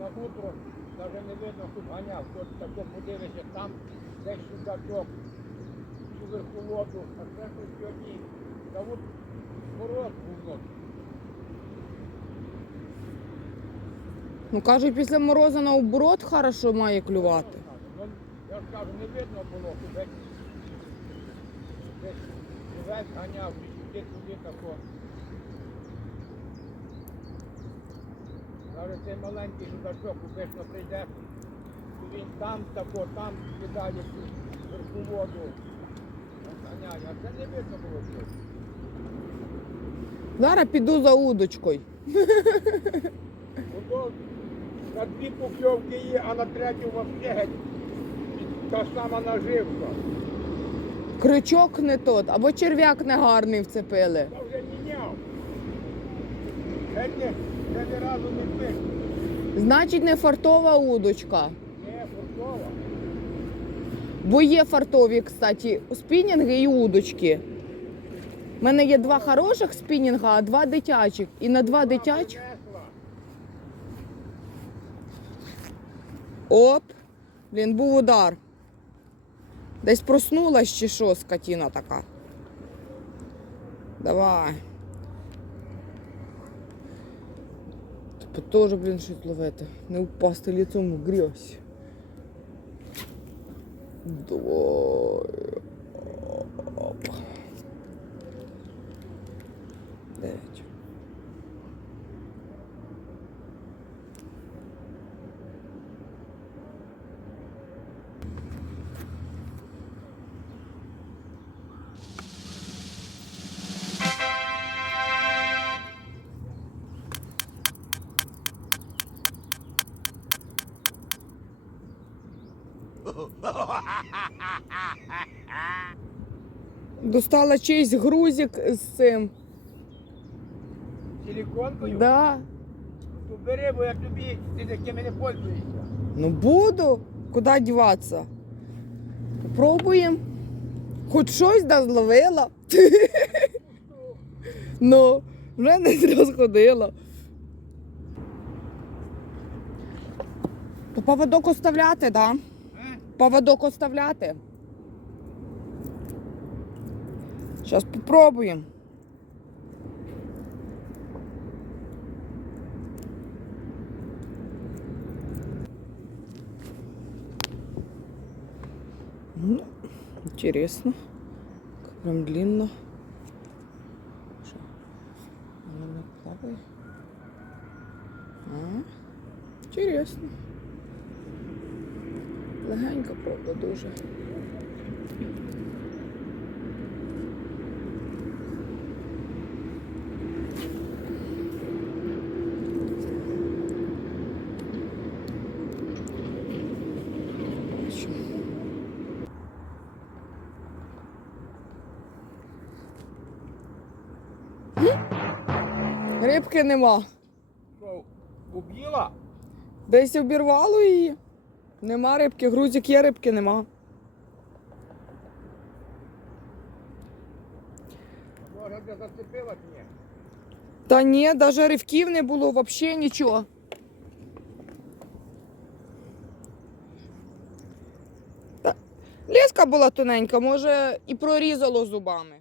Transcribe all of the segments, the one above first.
на утро навіть не видно, щоб ганяв. Тут тако подивишся, там десь судачок, цю верховоду, а це щось сьогодні. Та от мороз був ночі. Ну кажуть, після морозу на оборот хорошо має клювати. Ну, Я ж кажу, не видно було, що десь, десь ганяв, і сюди, туди тако. Навіть цей маленький судачок обично прийде, він там тако, там кидає верху воду. Ганяє, а це не видно було щось. Зараз піду за удочкою. Ото на дві покльовки є, а на третю вообще геть та сама наживка. Крючок не тот, або черв'як не гарний вцепили. Я вже міняв. Геть не, ні разу не пив. Значить, не фартова удочка. Не, фруктова. Бо є фартові, кстати, спінінги і удочки. У мене є два хороших спінінга, а два дитячих. І на два дитячих. Оп! Блін, був удар. Десь проснулась чи що, скотіна така. Давай. Типу теж, блін, щось ловити. Не впасти лицом в грязь. Давай. Достала чийсь грузик з цим. Силіконкою? Да. То бери, бо я тобі, ти такими не пользуєшся. Ну буду. Куди діватися? Попробуємо. Хоч щось да зловила. ну, вже не розходила. То поводок оставляти, так? Да? Поводок оставляти. Зараз попробуємо. Ну, интересно. Прям длинно. Что? Она плавает? А? Интересно. Легенько, правда, дуже. Рибки нема. Що, уб'їла? Десь обірвало її. Нема рибки, грузик є, рибки нема. Може, де зацепила чи ні? Та ні, навіть ривків не було, взагалі нічого. Та, леска була тоненька, може і прорізало зубами.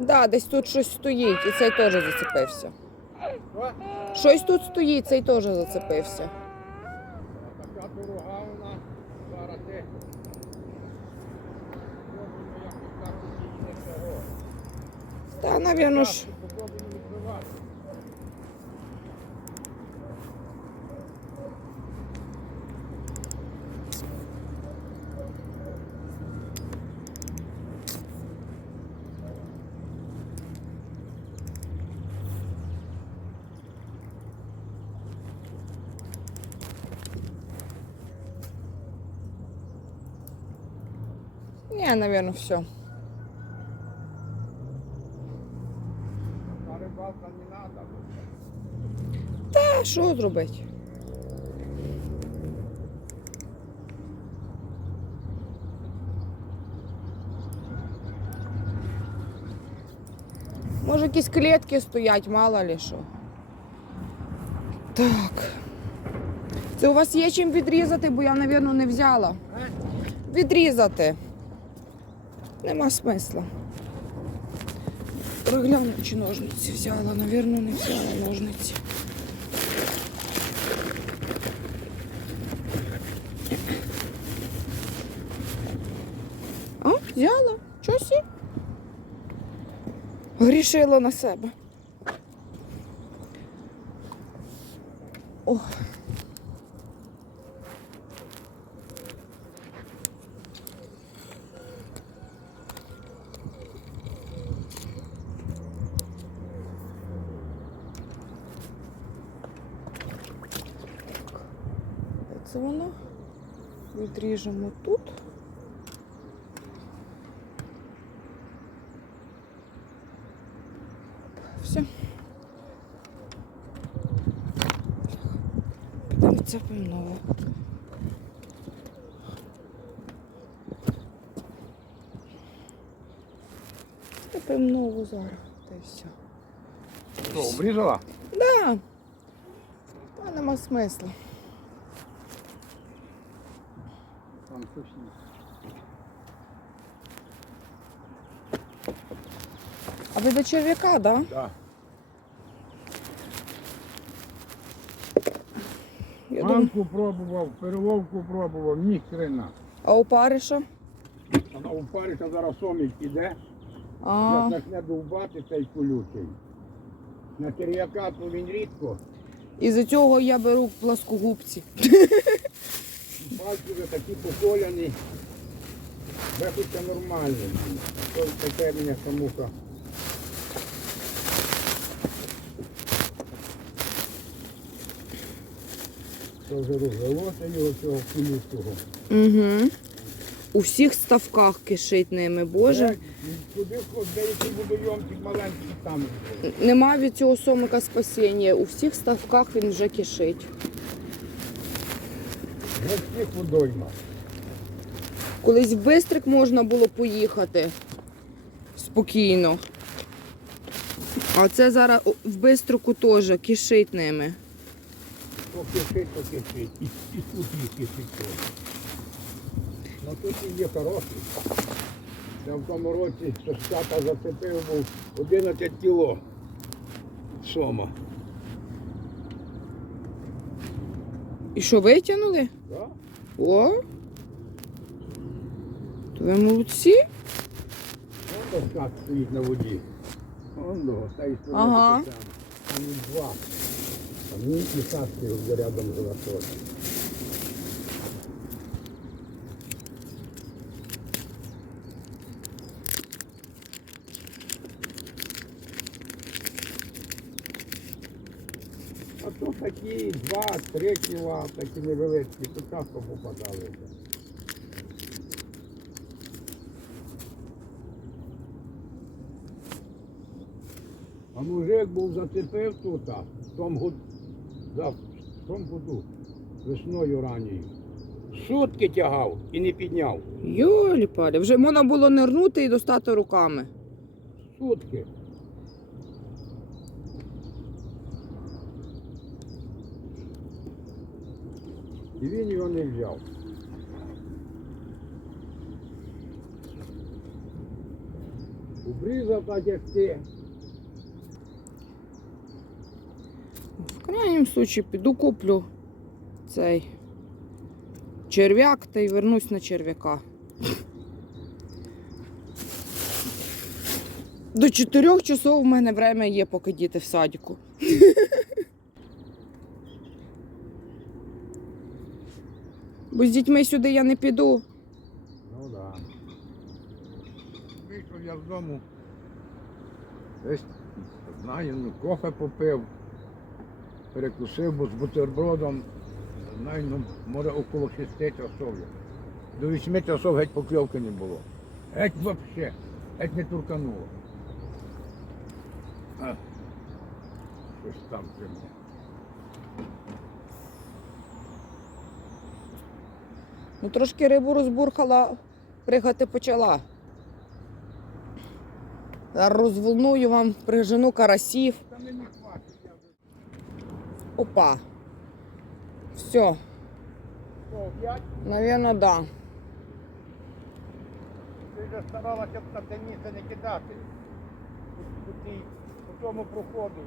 Да, десь тут щось стоїть, і цей теж зацепився. Щось тут стоїть, цей теж зацепився. Така дорога вона. Зараз. Та, навірно ж. Попробуємо відкривати. Ні, напевно, все. Не. Та що зробити? Може, якісь клітки стоять, мало ли що. Так. Це у вас є чим відрізати, бо я, мабуть, не взяла. Відрізати. Нема смисла. Прогляну, чи ножниці взяла. Навірно, не взяла ножниці. А, взяла. Чосі? Грішила на себе. О. Це воно. Відріжемо тут. Все. Підемо це помінову. Це помінову зараз. Та й все. Що, обрізала? Да. Та нема смисла. Там щось. А ви до черв'яка, так? Да? Да. Я. Манку пробував, переловку пробував, ні хрена. А у париша? А у паріка зараз сомік іде, А, як почне довбати цей колючий. На тер'яка то він рідко, із-за цього я беру пласкогубці. Пальці вже такі поколяні. Виходиться нормальний. Таке мене самуха. Це вже розвелося його цього колючого. Угу. У всіх ставках кишить ними, Боже. Е, Туди вход, деякі водойомки маленькі там. Нема від цього сомика спасіння. У всіх ставках він вже кишить. Вже всіх водойма. Колись в Бистрик можна було поїхати спокійно. А це зараз в Бистрику теж кишить ними. То кишить, то кишить. І, і тут їх кишить теж. Ну тут і є хороший. Я в тому році що ската зацепив був 11 кіло. Сома. І що, витягнули? Да? О! То ви молодці? Ось скат стоїть на воді. Вон до, стоїть Ага. там. Два. Там інші садки рядом з А то такі два-три кіла, такі невеличкі, то часто попадалися. А мужик був зацепив тут, в тому да, в году, весною ранньою. Сутки тягав і не підняв. Йолі палі, вже можна було нирнути і достати руками. Сутки. І він його не взяв. Обрізав так, як. В крайнім случаї піду куплю цей черв'як та й вернусь на черв'яка. До 4 часов в мене время є, поки діти в садіку. Бо з дітьми сюди я не піду. Ну да. Вийшов я з дому. Десь, знаю, ну, кофе попив, перекусив, бо з бутербродом, знаю, ну, може около 6 часов. До 8 часов геть покльовки не було. Геть вообще. Геть не туркануло. А. Щось там при мені. Ну трошки рибу розбурхала, пригати почала. Розволную вам, прижену карасів. Опа. Все, навірно, да. Ти вже старалася на те не кидати. По тому проходу.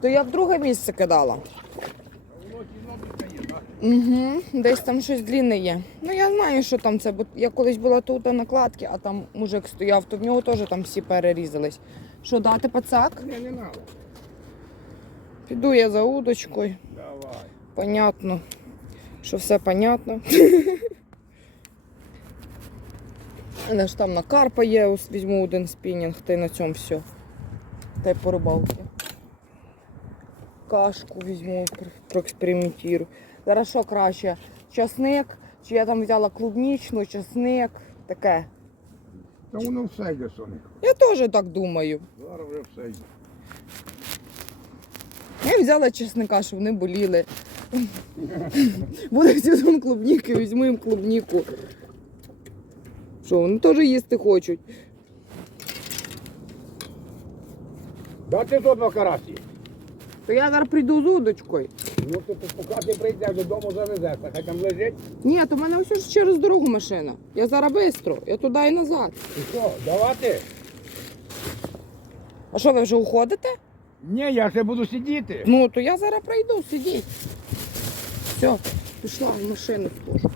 То я в друге місце кидала. Угу, десь там щось длінне є. Ну я знаю, що там це, бо я колись була тут на накладці, а там мужик стояв, то в нього теж там всі перерізались. Що дати пацак? Ні, не треба. Піду я за удочкою. Давай. Понятно, що все понятно. Але ж там на карпа є, візьму один спінінг, й на цьому все. Та й по рибалці. Кашку візьму, пр- проекспериментую. Зараз що краще? Часник, чи я там взяла клубнічну, часник, таке. Та воно все йде, Соник. Я теж так думаю. Зараз вже все йде. Я взяла чесника, щоб вони боліли. Буде сезон клубніки, візьму їм клубніку. Що, вони теж їсти хочуть. Дати зо два карасі. То я зараз прийду з удочкою. Ну ти поки прийдеш додому завезеш, хай там лежить. Ні, то в мене ось ж через дорогу машина. Я зараз швидко, я туди і назад. І що, давати? А що, ви вже уходите? Ні, я ще буду сидіти. Ну, то я зараз прийду, сидіть. Все, пішла в машину скажу.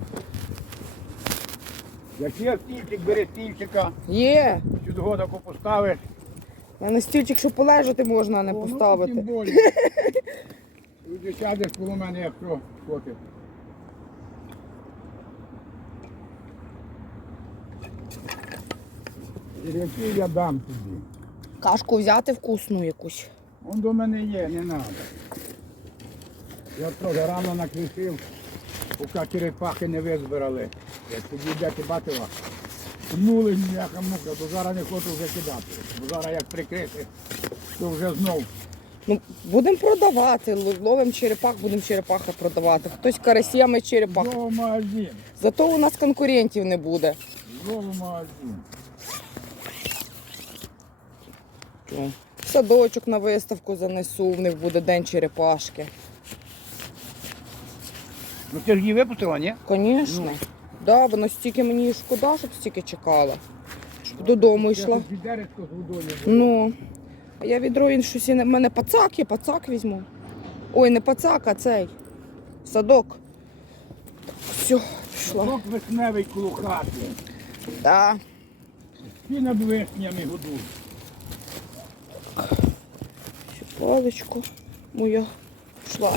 Як є стільчик, бери стільчика, Є. сюди годаку поставиш. У мене стільчик, що полежати можна, а не О, ну, поставити. тим более. Ти сядеш коло мене, якщо хочеш. Які я дам тобі. Кашку взяти вкусну якусь. Он до мене є, не треба. Я трохи рано накришив, поки черепахи не визбирали. Як тоді йдете бачила, тнули ніяка мука, то зараз не хочу вже кидати. Бо зараз як прикрити, то вже знов. Ну, будемо продавати, ловимо черепах, будемо черепаха продавати. Хтось карасями черепах. Знову магазин, Зато у нас конкурентів не буде. знову магазин. Ну, Садочок на виставку занесу, в них буде день черепашки. Ну ти ж її випустила, ні? Звісно. Ну. Да, воно стільки мені шкода, щоб стільки чекала. Щоб додому йшла. Відеречко з водою. Ну, а я відро він щось і не. в мене пацак є, пацак візьму. Ой, не пацак, а цей. Садок. Все, пішла. Сок вишневий коло хати. Да. Всі над вишнями годують. Ще паличку моя пішла.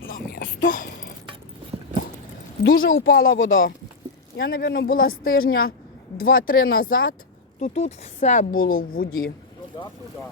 На місто. Дуже упала вода. Я, мабуть, була з тижня 2-3 назад, то тут все було в воді. Туди, туди.